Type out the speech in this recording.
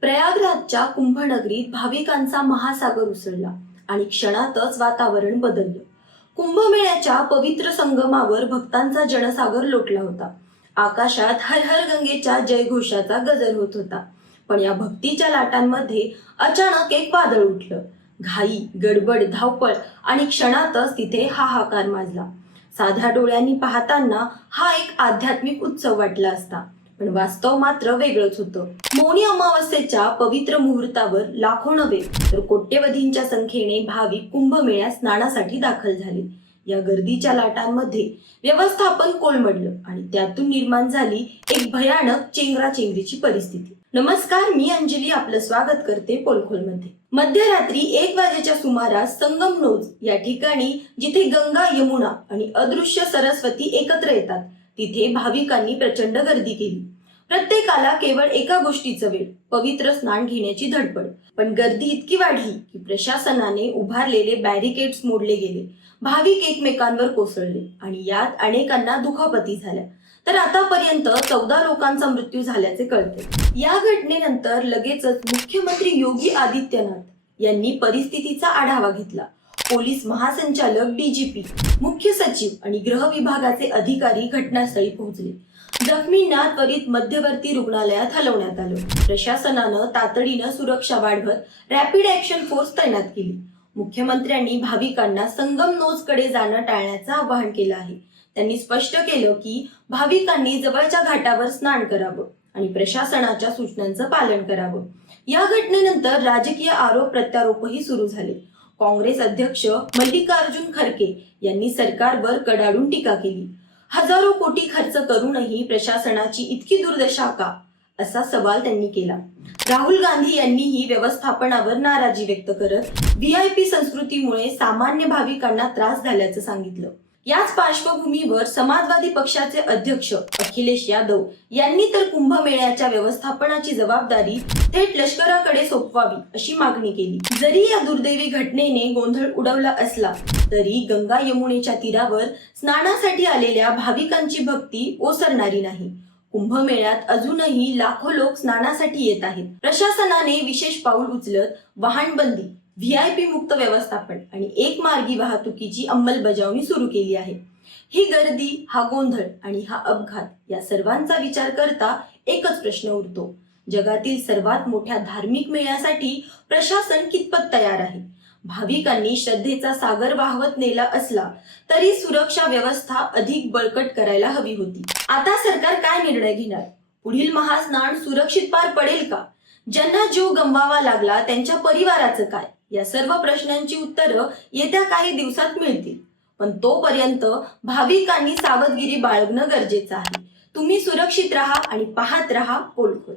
प्रयागराजच्या कुंभनगरीत भाविकांचा महासागर उसळला आणि क्षणातच वातावरण बदललं. कुंभमेळ्याच्या पवित्र संगमावर भक्तांचा जनसागर लोटला होता. आकाशात हर हर गंगेच्या जयघोषाचा गजर होत होता. पण या भक्तीच्या लाटांमध्ये अचानक एक वादळ उठलं. घाई गडबड धावपळ आणि क्षणातच तिथे हाहाकार माजला. साध्या डोळ्यांनी पाहताना हा एक आध्यात्मिक उत्सव वाटला असता. पण वास्तव मात्र वेगळंच होतं. मौनी अमावस्येच्या पवित्र मुहूर्तावर लाखो नव्हे तर कोट्यवधींच्या संख्येने भाविक कुंभमेळ्यात स्नानासाठी दाखल झाले. या गर्दीच्या लाटांमध्ये व्यवस्थापन कोलमडलं आणि त्यातून निर्माण झाली एक भयानक चेंगराचेंगरीची परिस्थिती. नमस्कार मी अंजली आपलं स्वागत करते पोलखोलमध्ये मध्यरात्री एक वाजेच्या सुमारास संगमनोज या ठिकाणी जिथे गंगा यमुना आणि अदृश्य सरस्वती एकत्र येतात. तिथे भाविकांनी प्रचंड गर्दी केली. प्रत्येकाला केवळ एका गोष्टीचं वेळ पवित्र स्नान घेण्याची धडपड. पण गर्दी इतकी वाढली की प्रशासनाने उभारलेले बॅरिकेड्स मोडले गेले. भाविक एकमेकांवर कोसळले आणि यात अनेकांना दुखापती झाल्या. तर आतापर्यंत चौदा लोकांचा मृत्यू झाल्याचे कळते. या घटनेनंतर लगेचच मुख्यमंत्री योगी आदित्यनाथ यांनी परिस्थितीचा आढावा घेतला. पोलीस महासंचालक डीजीपी मुख्य सचिव आणि गृह विभागाचे अधिकारी घटनास्थळी पोहोचले. जखमींना त्वरित मध्यवर्ती रुग्णालयात हलवण्यात आलं. प्रशासनानं तातडीनं सुरक्षा वाढवत रॅपिड ऍक्शन फोर्स तैनात केली. मुख्यमंत्र्यांनी भाविकांना संगम नोजकडे जाणं टाळण्याचं आवाहन केलं आहे. त्यांनी स्पष्ट केलं की भाविकांनी जवळच्या घाटावर स्नान करावं आणि प्रशासनाच्या सूचनांचं पालन करावं. या घटनेनंतर राजकीय आरोप प्रत्यारोपही सुरू झाले. काँग्रेस अध्यक्ष मल्लिकार्जुन खरके यांनी सरकारवर कडाडून टीका केली. हजारो कोटी खर्च करूनही प्रशासनाची इतकी दुर्दशा का? असा सवाल त्यांनी केला. राहुल गांधी यांनीही व्यवस्थापनावर नाराजी व्यक्त करत व्हीआयपी संस्कृतीमुळे सामान्य भाविकांना त्रास झाल्याचं सांगितलं. याच पार्श्वभूमीवर समाजवादी पक्षाचे अध्यक्ष अखिलेश यादव यांनी तर कुंभमेळ्याच्या व्यवस्थापनाची जबाबदारी थेट लष्कराकडे सोपवावी अशी मागणी केली. जरी या दुर्दैवी घटनेने गोंधळ उडवला असला तरी गंगा यमुनेच्या तीरावर स्नानासाठी आलेल्या भाविकांची भक्ती ओसरणारी नाही. कुंभमेळ्यात अजूनही लाखो लोक स्नानासाठी येत आहेत. प्रशासनाने विशेष पाऊल उचलत वाहनबंदी व्ही आय पी मुक्त व्यवस्थापन आणि एक मार्गी वाहतुकीची अंमलबजावणी सुरू केली आहे. ही गर्दी हा गोंधळ आणि हा अपघात या सर्वांचा विचार करता एकच प्रश्न उरतो. जगातील सर्वात मोठ्या धार्मिक मेळ्यासाठी प्रशासन कितपत तयार आहे? भाविकांनी श्रद्धेचा सागर वाहवत नेला असला तरी सुरक्षा व्यवस्था अधिक बळकट करायला हवी होती. आता सरकार काय निर्णय घेणार? पुढील महास्नान सुरक्षित पार पडेल का? ज्यांना जीव गमवावा लागला त्यांच्या परिवाराचं काय? या सर्व प्रश्नांची उत्तरं येत्या काही दिवसात मिळतील. पण तोपर्यंत भाविकांनी सावधगिरी बाळगणं गरजेचं आहे. तुम्ही सुरक्षित राहा आणि पाहत राहा पोलखोल